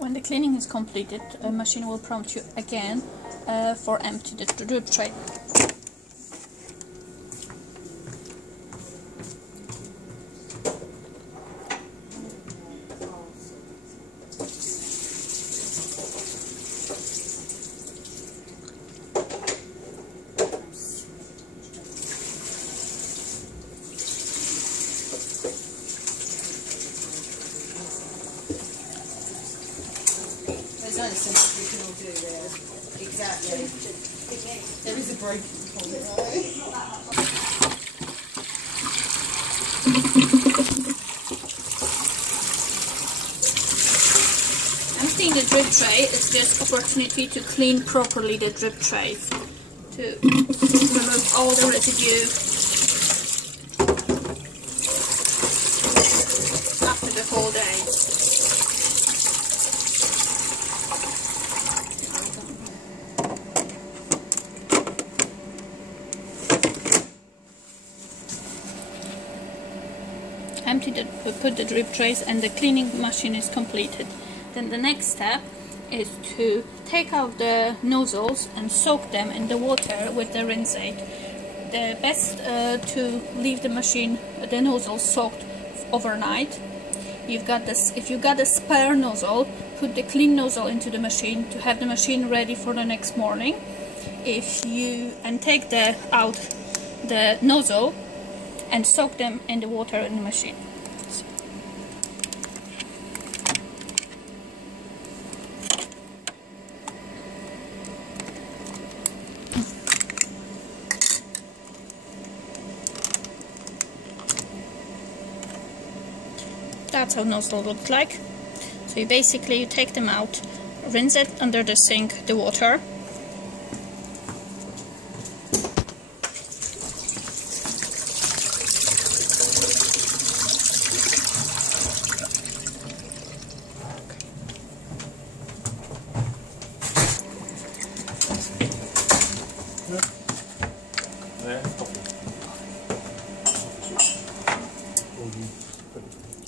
When the cleaning is completed, a machine will prompt you again for empty the drip tray. There's only so much we can all do there. Exactly. There is a breaking point, right? Emptying the drip tray is just opportunity to clean properly the drip trays, to remove all the residue after the whole day. Put the drip trays and the cleaning machine is completed. Then the next step is to take out the nozzles and soak them in the water with the rinse aid. The best to leave the machine, the nozzles soaked overnight. If you got a spare nozzle, put the clean nozzle into the machine to have the machine ready for the next morning. Take out the nozzle and soak them in the water in the machine. That's how nozzle looks like. So you take them out, rinse it under the sink, the water.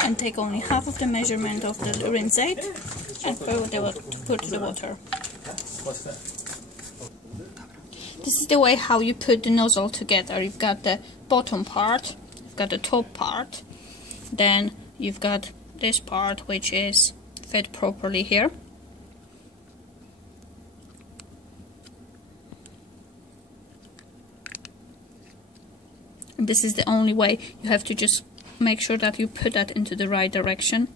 And take only half of the measurement of the rinse aid and put the water. This is the way how you put the nozzle together. You've got the bottom part, you've got the top part, then you've got this part which is fit properly here. And this is the only way. You have to just make sure that you put that into the right direction.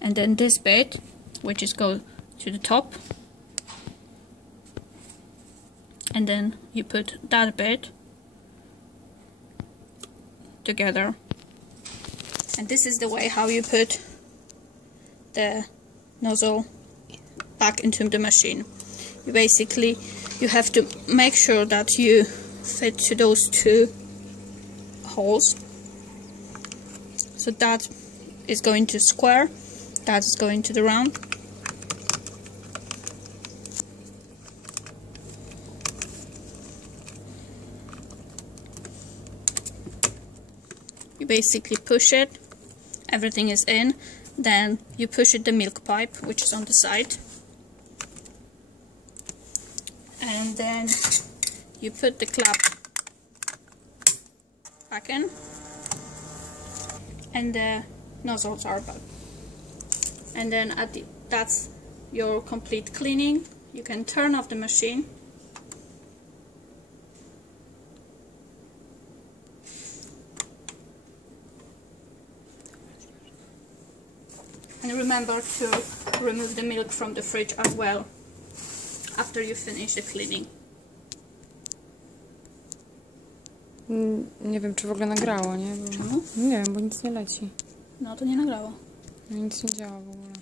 And then this bit, which is go to the top, and then you put that bit together. And this is the way how you put the nozzle back into the machine. You have to make sure that you fit to those two holes. So that is going to square, that is going to the round. You basically push it, everything is in, then you push it the milk pipe which is on the side, and then you put the clap back in, and the nozzles are back. And then that's your complete cleaning. You can turn off the machine. And remember to remove the milk from the fridge as well after you finish the cleaning. Nie wiem, czy w ogóle nagrało, nie? Czemu? Nie wiem, bo nic nie leci. No to nie nagrało. Nic nie działa w ogóle.